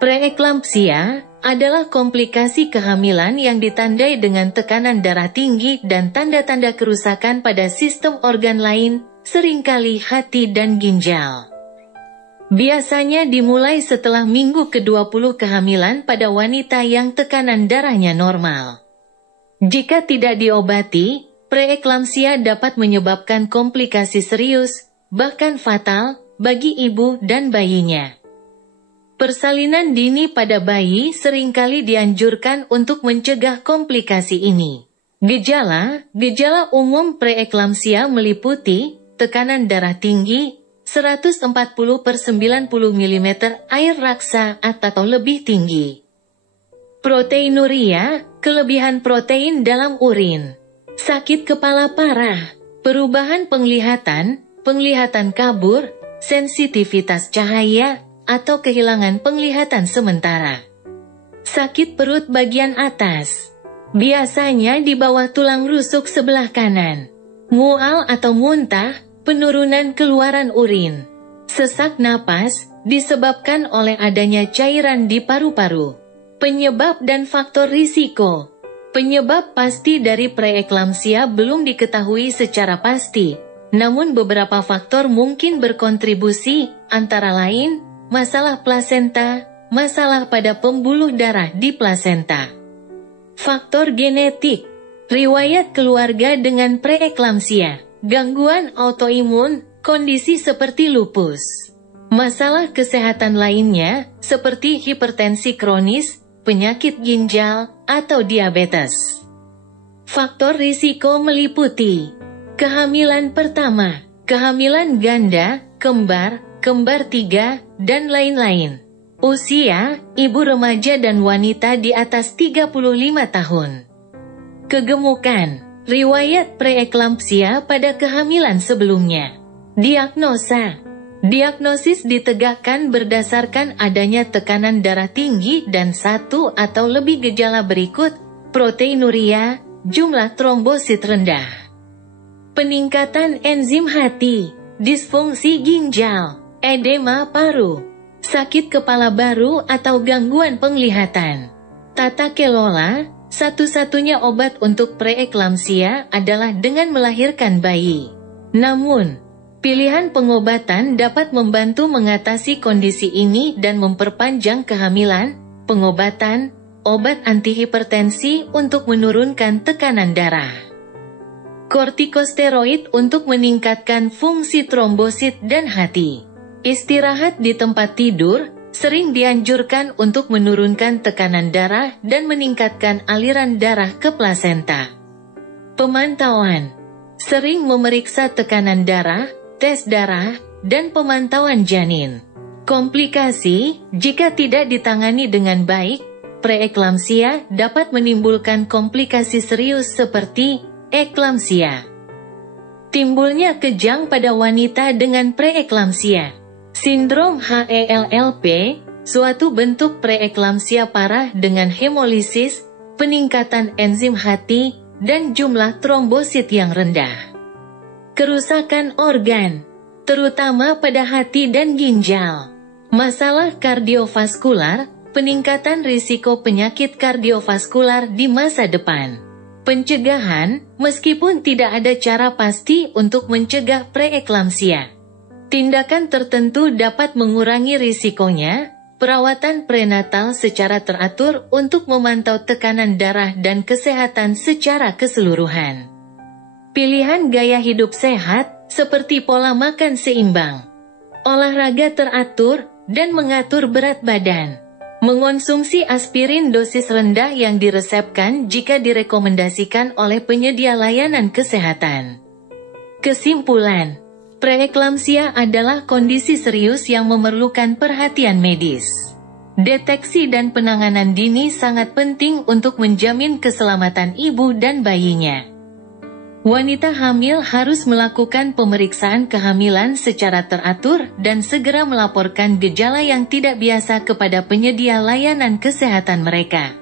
Preeklampsia adalah komplikasi kehamilan yang ditandai dengan tekanan darah tinggi dan tanda-tanda kerusakan pada sistem organ lain, seringkali hati dan ginjal. Biasanya dimulai setelah minggu ke-20 kehamilan pada wanita yang tekanan darahnya normal. Jika tidak diobati, preeklampsia dapat menyebabkan komplikasi serius, bahkan fatal, bagi ibu dan bayinya. Persalinan dini pada bayi seringkali dianjurkan untuk mencegah komplikasi ini. Gejala umum preeklampsia meliputi tekanan darah tinggi, 140/90 mm air raksa atau lebih tinggi. Proteinuria, kelebihan protein dalam urin. Sakit kepala parah, perubahan penglihatan kabur, sensitivitas cahaya, atau kehilangan penglihatan sementara. Sakit perut bagian atas, biasanya di bawah tulang rusuk sebelah kanan. Mual atau muntah, penurunan keluaran urin. Sesak napas, disebabkan oleh adanya cairan di paru-paru. Penyebab dan faktor risiko. Penyebab pasti dari preeklampsia belum diketahui secara pasti, namun beberapa faktor mungkin berkontribusi, antara lain, masalah plasenta, masalah pada pembuluh darah di plasenta. Faktor genetik, riwayat keluarga dengan preeklampsia, gangguan autoimun, kondisi seperti lupus. Masalah kesehatan lainnya, seperti hipertensi kronis, penyakit ginjal, atau diabetes. Faktor risiko meliputi kehamilan pertama, kehamilan ganda, kembar 3, dan lain-lain. Usia, ibu remaja dan wanita di atas 35 tahun. Kegemukan, riwayat preeklampsia pada kehamilan sebelumnya. Diagnosis ditegakkan berdasarkan adanya tekanan darah tinggi dan satu atau lebih gejala berikut, proteinuria, jumlah trombosit rendah. Peningkatan enzim hati, disfungsi ginjal, edema paru, sakit kepala baru atau gangguan penglihatan. Tata kelola, satu-satunya obat untuk preeklampsia adalah dengan melahirkan bayi. Namun, pilihan pengobatan dapat membantu mengatasi kondisi ini dan memperpanjang kehamilan. Pengobatan, obat antihipertensi untuk menurunkan tekanan darah. Kortikosteroid untuk meningkatkan fungsi trombosit dan hati. Istirahat di tempat tidur, sering dianjurkan untuk menurunkan tekanan darah dan meningkatkan aliran darah ke plasenta. Pemantauan, sering memeriksa tekanan darah, tes darah, dan pemantauan janin. Komplikasi, jika tidak ditangani dengan baik, preeklampsia dapat menimbulkan komplikasi serius seperti eklampsia. Timbulnya kejang pada wanita dengan preeklampsia. Sindrom HELLP, suatu bentuk preeklampsia parah dengan hemolisis, peningkatan enzim hati, dan jumlah trombosit yang rendah. Kerusakan organ, terutama pada hati dan ginjal. Masalah kardiovaskular, peningkatan risiko penyakit kardiovaskular di masa depan. Pencegahan, meskipun tidak ada cara pasti untuk mencegah preeklampsia. Tindakan tertentu dapat mengurangi risikonya, perawatan prenatal secara teratur untuk memantau tekanan darah dan kesehatan secara keseluruhan. Pilihan gaya hidup sehat, seperti pola makan seimbang, olahraga teratur, dan mengatur berat badan. Mengonsumsi aspirin dosis rendah yang diresepkan jika direkomendasikan oleh penyedia layanan kesehatan. Kesimpulan, preeklampsia adalah kondisi serius yang memerlukan perhatian medis. Deteksi dan penanganan dini sangat penting untuk menjamin keselamatan ibu dan bayinya. Wanita hamil harus melakukan pemeriksaan kehamilan secara teratur dan segera melaporkan gejala yang tidak biasa kepada penyedia layanan kesehatan mereka.